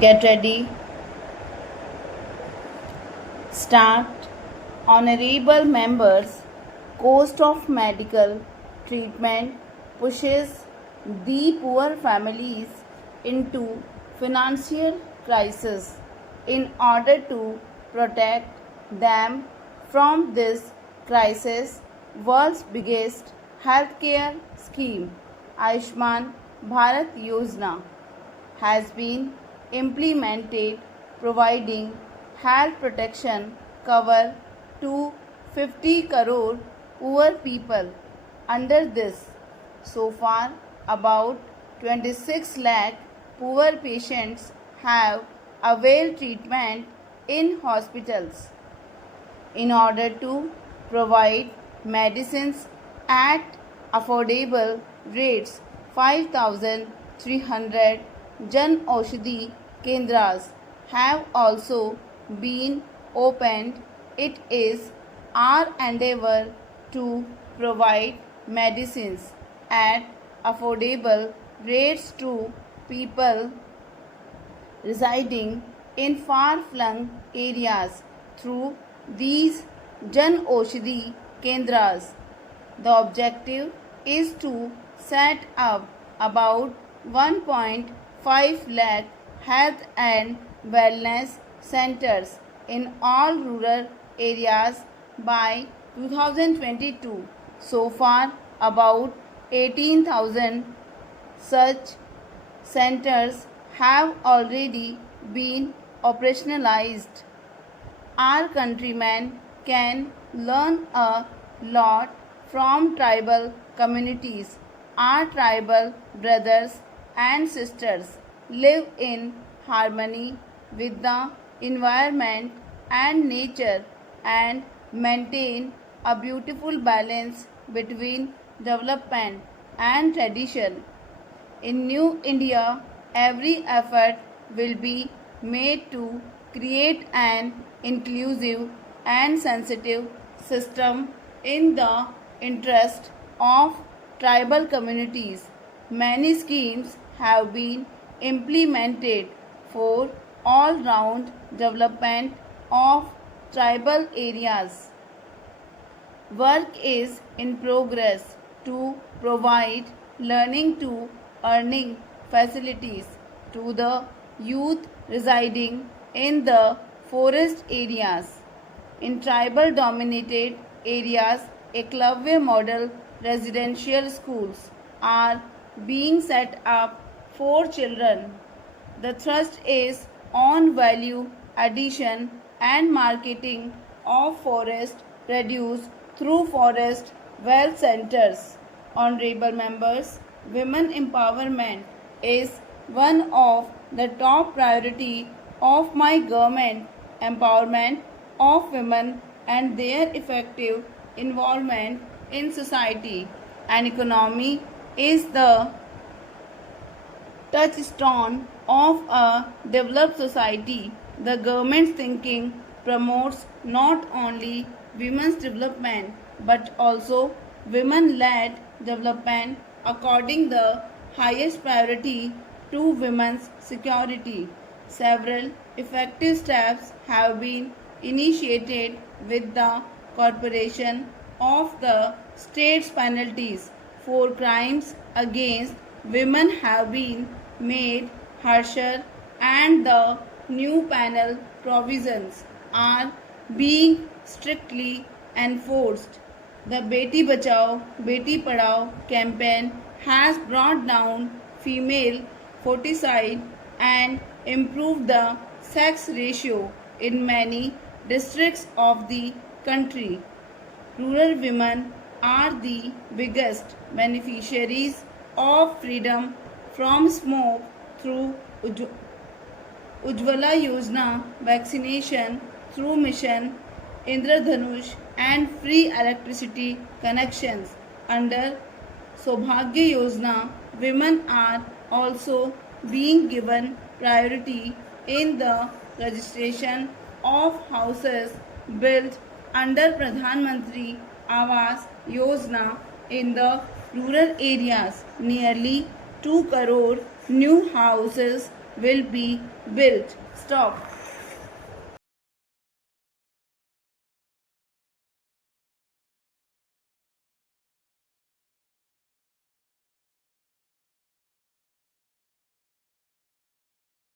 Get ready. Start. Honorable members, cost of medical treatment pushes the poor families into financial crisis. In order to protect them from this crisis, world's biggest healthcare scheme, Ayushman Bharat Yojana, has been implemented, providing health protection cover to 50 crore poor people. Under this, so far about 26 lakh poor patients have availed treatment in hospitals. In order to provide medicines at affordable rates, 5,300 Jan Aushadhi Kendras have also been opened. It is our endeavor to provide medicines at affordable rates to people residing in far-flung areas through these Jan Aushadhi Kendras. The objective is to set up about 1.5 lakh health and wellness centers in all rural areas by 2022. So far, about 18,000 such centers have already been operationalized. Our countrymen can learn a lot from tribal communities. Our tribal brothers and sisters live in harmony with the environment and nature and maintain a beautiful balance between development and tradition. In New India, every effort will be made to create an inclusive and sensitive system in the interest of tribal communities. Many schemes have been implemented for all-round development of tribal areas. Work is in progress to provide learning to earning facilities to the youth residing in the forest areas. In tribal dominated areas, Eklavya model residential schools are being set up for children. The thrust is on value addition and marketing of forest produce through forest wealth centers. Honorable members, women empowerment is one of the top priority of my government. Empowerment of women and their effective involvement in society and economy is the touchstone of a developed society. The government's thinking promotes not only women's development but also women-led development, according the highest priority to women's security. Several effective steps have been initiated with the corporation of the state's penalties for crimes against women have been made harsher and the new penal provisions are being strictly enforced. The Beti Bachao, Beti Padhao campaign has brought down female foeticide and improved the sex ratio in many districts of the country. Rural women are the biggest beneficiaries of freedom from smoke through Ujjwala Yojana, vaccination through Mission Indradhanush and free electricity connections. Under Saubhagya Yojana, women are also being given priority in the registration of houses built under Pradhan Mantri Awas Yojana in the rural areas. Nearly 2 crore new houses will be built. Stop.